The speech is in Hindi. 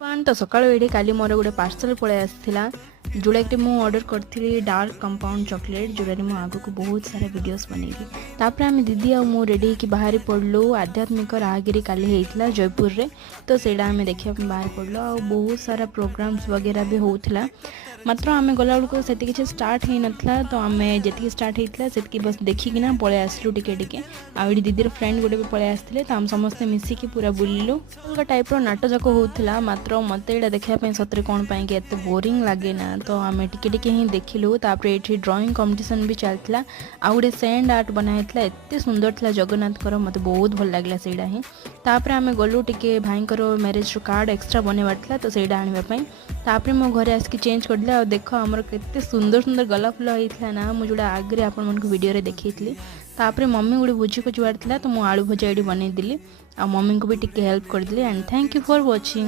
पान तो सकाळु एठी काली मोर गोटे पार्सल पळै आसथिला जोड़ा कि मुझे ऑर्डर करी डार्क कंपाउंड चॉकलेट जोड़ा मुझे आग को बहुत सारा वीडियोस बनैली। तापर आम दीदी आ मु रेडी कि बाहरी पड़लु आध्यात्मिक राहगिरी काली होता जयपुर रे, तो सेटा आम देखा बाहर पड़लु आ बहुत सारा प्रोग्राम्स वगैरह भी होता। मात्र आम गला बेलू से किसी स्टार्ट हो नाला, तो आम जी स्टार्ट होता से बस देखिकिना पलि आसलु टिके आड़ी दीदीर फ्रेंड गोटे भी पलि आसते, तो आम समस्ते मिसिकी पूरा बुलिलु अलग टाइप नाट जाक होता। मात्र मत यहाँ देखापी सतरे कौन पाई एत बोरिंग लगे ना, तो आम टिके ही देखिलु। तापर ये ड्राइंग कंपटीशन भी चलता, आ गोटे सैंड आर्ट बनाई एत सुंदर था जगन्नाथ मत बहुत भल लगे से ही। तापर आम गलु टिके भाई मैरेज कार्ड एक्सट्रा बनवार तो सहीटा आने तापर मो घरे आसिक चेंज करदे। आ देख आमर केते सुंदर सुंदर गला फुल होता ना, मुझे जोड़ा आगे आपण वीडियो देखी। तापर मम्मी गोटे भोजी को जुआर था, तो मुझे आलू भजा ये बनईदी आ मम्मी को भी टिके हेल्प करदेली। And thank you for watching.